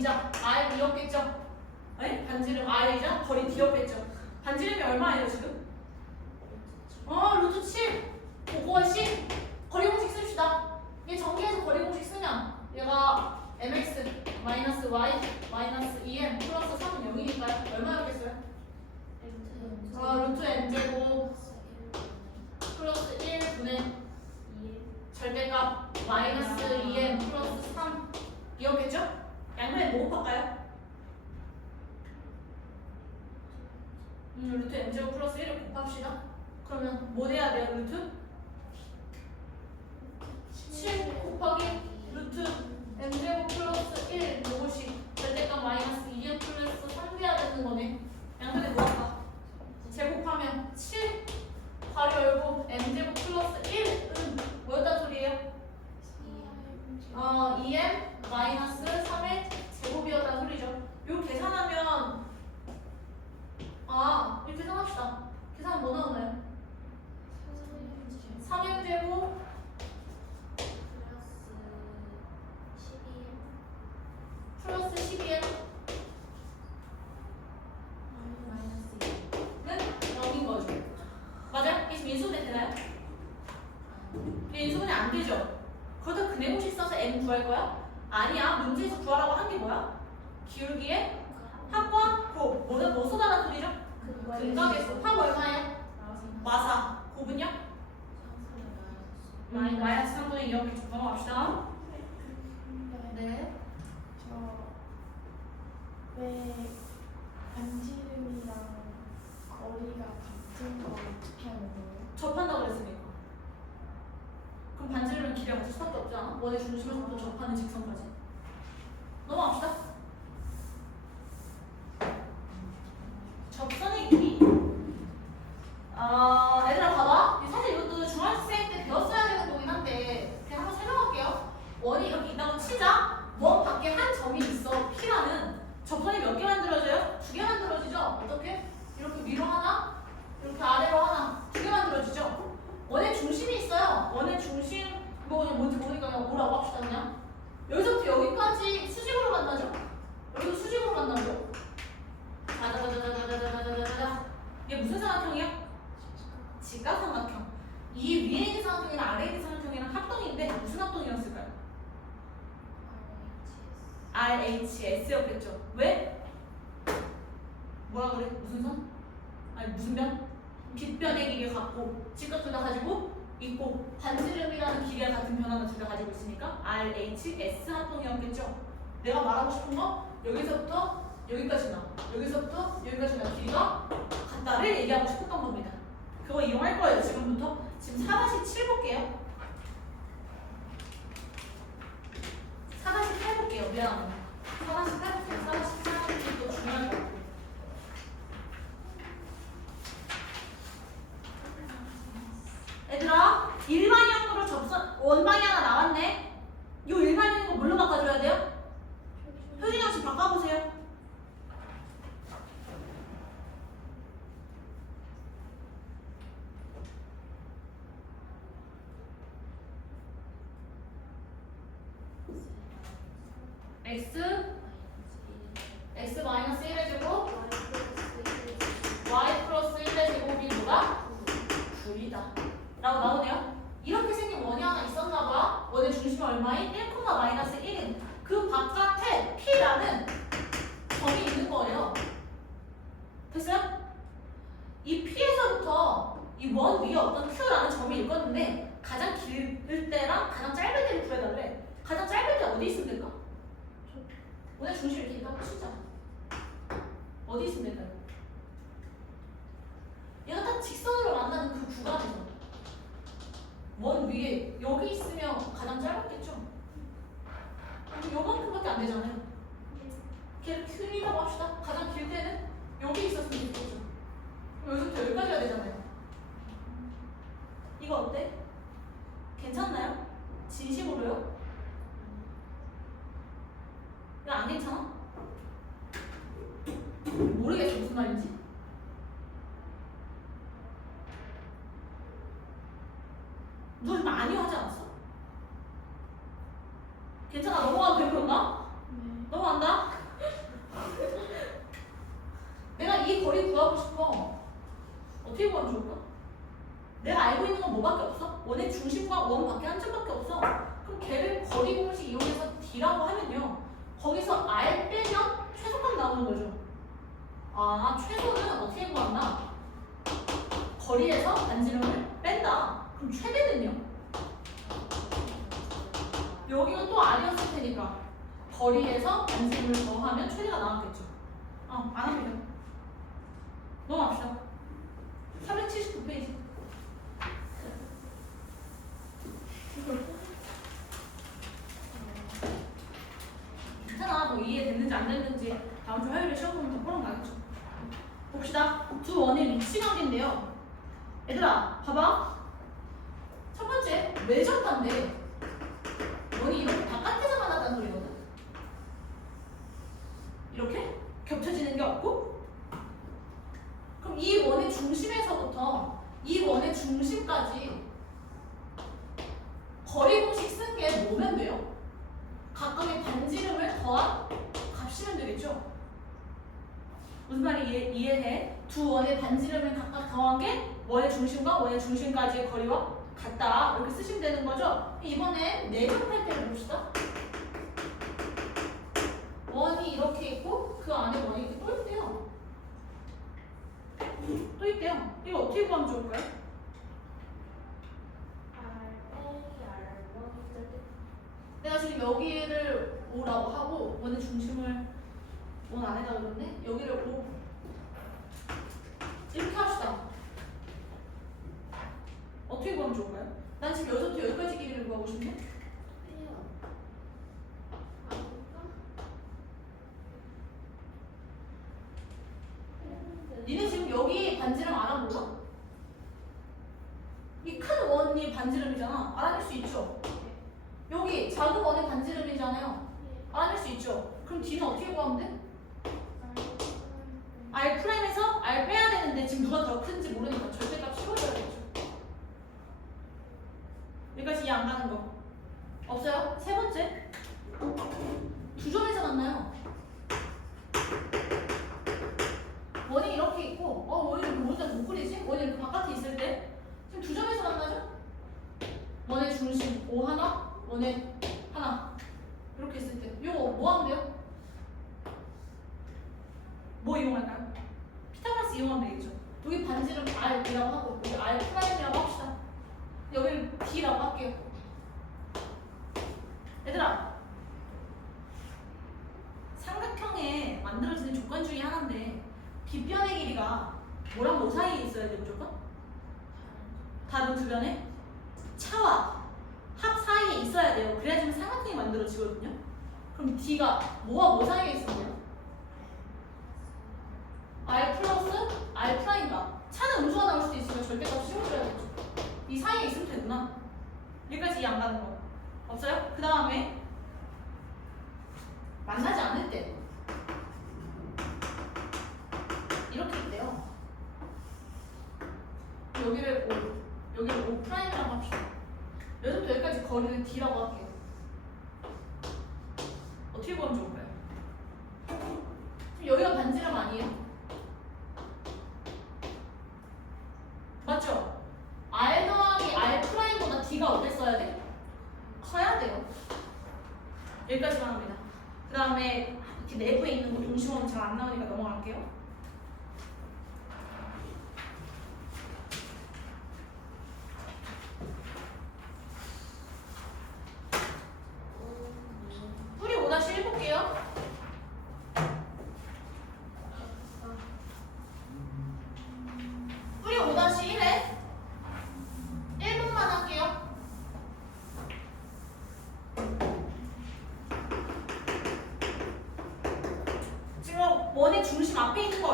반지름 이자 r이었겠죠? 네? 반지름 r이자 거리 d였겠죠? 반지름이 얼마예요 지금? 어 루트 7 그거가 10 거리 공식 씁시다 얘 전개해서 거리 공식 쓰면 얘가 mx 마이너스 y 마이너스 2m 플러스 3은 0이니까요 얼마였겠어요? 아 루트 m제곱 플러스 1분의 절대값 마이너스 2m 3에 뭐 곱할까요? 음, 루트 m제곱 플러스 1을 곱합시다. 그러면 뭐 돼야 돼요, 루트? 7 곱하기 루트 m제곱 플러스 1 이게 인수분해 안 되죠? 그러다 근해공식 써서 m 구할 거야? 아니야. 문제에서 구하라고 한 게 뭐야? 기울기의 합과 곱. 뭐뭐 쏟아난 소리죠? 근각에서 합 얼마예요? 마사. 곱은요? 마이 마이너스 3분의 2 이렇게 좀 넘어갑시다. 네. 저 왜 반지름이랑 거리가 같은 거 어떻게 하는 거예요? 접한다고 그랬으니까. 같을 수밖에 없잖아. 원의 중심에서부터 접하는 직선까지. 넘어갑시다. 뭐라 그래? 무슨 선? 아니 무슨 변? 빗변의 길이가 같고 직각 둘다 가지고 있고 반지름이라는 길이가 같은 변화를 둘다 가지고 있으니까 RHS 합동이었겠죠. 내가 말하고 싶은 거 여기서부터 여기까지나 여기서부터 여기까지나 길이가 같다를 얘기하고 싶었던 겁니다. 그거 이용할 거예요 지금부터. 지금 4-7 볼게요. 4-8 볼게요. 미안합니다. 4-8 볼게요. 4-8 또 중요한 거 같아요. 얘들아 일반형으로 접선 원방이 하나 나왔네 이 일반형인 거 뭘로 바꿔줘야 돼요? 효진이 혹시 바꿔보세요 x x 마이너스 1의 제곱 y 플러스 1의 제곱이 뭐다? 9이다 라고 나오네요. 이렇게 생긴 원이 하나 있었나 봐. 원의 중심이 얼마인? 1, 마이너스 1인 그 바깥에 P라는 점이 있는 거예요. 됐어요? 이 P에서부터 이 원 위에 어떤 Q라는 점이 있었는데 가장 길 때랑 가장 짧을 때를 구해달래. 가장 짧을 때 어디 있으면 될까? 오늘 중심 이렇게 일단 치자. 어디 있으면 될까요? 얘가 딱 직선으로 만나는 그 구간에서 원 위에 여기 있으면 가장 짧았겠죠? 요만큼밖에 안 되잖아요. 걔를 Q라고 합시다. 가장 길 때는 여기 있었으면 좋겠죠. 여기서부터 여기까지 해야 되잖아요. 이거 어때? 괜찮나요? 진심으로요? 모르겠어 무슨 말인지. 너 지금 아니요 하지 않았어? 괜찮아 넘어가도 돼 그런가? 네. 넘어간다. 내가 이 거리 구하고 싶어. 어떻게 구하면 좋을까? 내가 알고 있는 건 뭐밖에 없어? 원의 중심과 원밖에 한 점밖에 없어. 그럼 걔를 거리 공식 이용해서 D라고 하면요. 거기서 R 빼면 최소값 나오는 거죠. 아, 최소는 어떻게 구한다? 거리에서 반지름을 뺀다. 그럼 최대는요? 여기가 또 R이었을 테니까 거리에서 반지름을 더하면 최대가 나왔겠죠. 어, 안 합니다. 넘어갑시다. 379페이지. 괜찮아. 뭐 이해됐는지 안 됐는지 다음 주 화요일에 시험 보면 더 뻔한 나겠죠. 봅시다. 두 원의 위치 관계인데요. 얘들아, 봐봐. 첫 번째, 외접관데 원이 이렇게 바깥에서 만났다는 소리거든. 이렇게 겹쳐지는 게 없고 그럼 이 원의 중심에서부터 이 원의 중심까지 거리 공식 쓴 게 뭐면 돼요? 각각의 반지름을 더한 값이면 되겠죠? 무슨 말인지 이해, 이해해? 두 원의 반지름을 각각 더한 게 원의 중심과 원의 중심까지의 거리와 같다 이렇게 쓰시면 되는 거죠? 이번엔 내접할 때를 봅시다 원이 이렇게 있고 그 안에 원이 이렇게 또 있대요 또 있대요 이거 어떻게 구하면 좋을까요? 내가 지금 여기를 O라고 하고 원의 중심을 원 안에다 놓는데 여기를 O 이렇게 합시다. 어떻게 구하면 좋을까요? 난 지금 여기서부터 여기까지 길이를 구하고 싶네. 니네 지금 여기 반지름 알아볼까? 이 큰 원이 반지름이잖아. 알아낼 수 있죠? 여기 작은 원의 반지름이잖아요. 알아낼 수 있죠? 그럼 D는 어떻게 구하면 돼? R 프라임에서 R 빼야 되는데 지금 누가 더 큰지 모르니까 절대값 씌워줘야겠죠. 여기까지 이해 안 가는 거 없어요? 세 번째 두 점에서 만나요. 원이 이렇게 있고 어 원이 이렇게 모니까 못 그리지? 원이 이렇게 바깥에 있을 때 지금 두 점에서 만나죠? 원의 중심 O 하나, 원의 하나 이렇게 있을 때 이거 뭐 하면 돼요? 뭐 이용할까요? 피타고라스 이용하면 되겠죠. 여기 반지름 R이라고 하고 여기 R 프라임이라고 합시다. 여기를 D라고 할게요. 얘들아 삼각형에 만들어지는 조건 중에 하나인데 빗변의 길이가 뭐랑 뭐 사이에 있어야 돼 무조건? 다른 두 변에 차와 합 사이에 있어야 돼요. 그래야지만 삼각형이 만들어지거든요. 그럼 D가 뭐와 뭐 사이에 있으면 돼요? R 플러스 R 프라임과 차는 음수가 나올 수도 있으니까 절대값 씌워줘야겠죠. 이 사이에 있으면 되구나. 여기까지 이해 안 가는 거 없어요? 그 다음에 만나지 않을 때 이렇게 있대요. 여기를 O, 여기를 O 프라임이라고 합시다. 여기부터 여기까지 거리는 D라고 할게요. 어떻게 보면 좋을까요? 여기가 반지름 아니에요? 맞죠? R 더하기 R 프라임보다 D가 어땠어야 돼? 커야 돼요. 여기까지만 합니다. 그 다음에 내부에 있는 거 동시원 잘안 나오니까 넘어갈게요.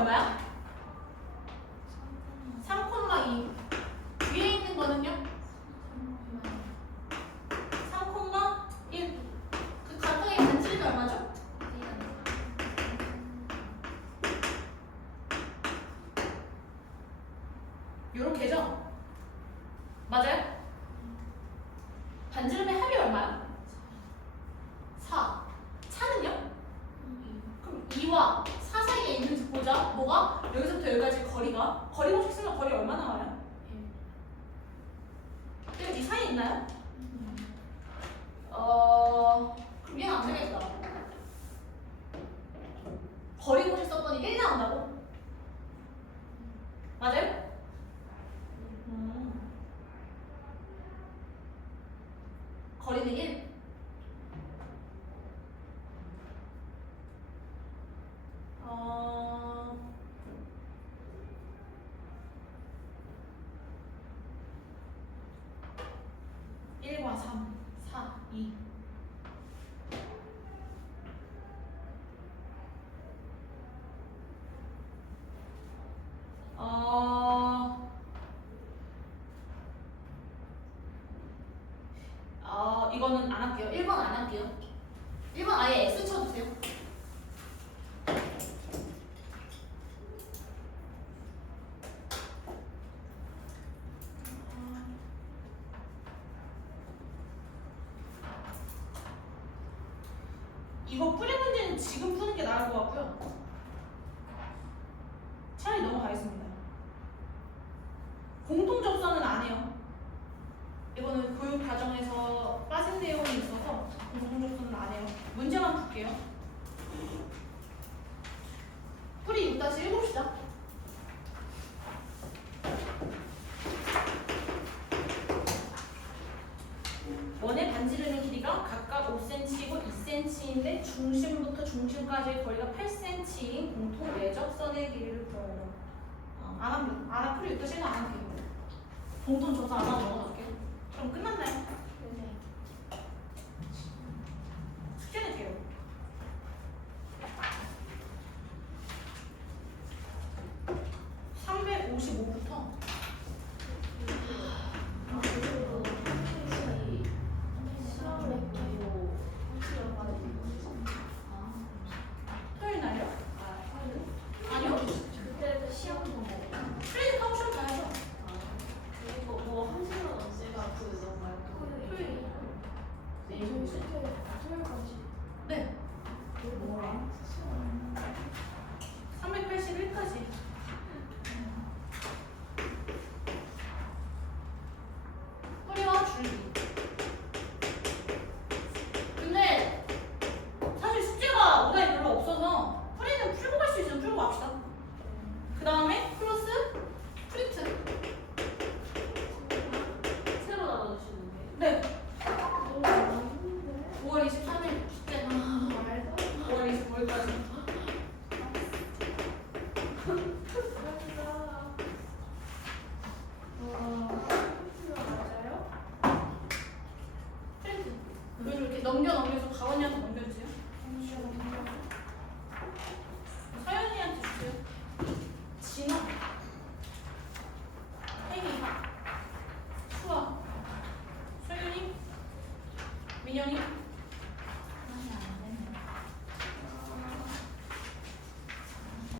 얼마야? 3,2 위에 있는 거는요? 3,1 그 각각에 있는 얼마죠? 요렇게죠? 맞아요? 공식 썼더니 1 나온다고? 맞아요? 음. 거리는 1. 어... 일과 삼, 사, 이. 어... 어, 이거는 안 할게요. 1번 안 할게요. 1번 아예 S 쳐주세요. 이거 뿌리 문제는 지금 푸는 게 나을 것 같고요. 차라리 넘어가겠습니다. 공통 접선은 안 해요. 이거는 교육 과정에서 빠진 내용이 있어서 공통 접선은 안 해요. 문제만 풀게요. 뿌리 6-1 봅시다. 원의 반지름의 길이가 각각 5cm이고 2cm인데 중심부터 중심까지의 거리가 8cm인 공통 외접선의 길이를 구하라. 어, 안 합니다. 안 하, 풀이 6-1은 안 할게요. 공통 접선 안 하고 넘어갈게요. 그럼 끝났나요?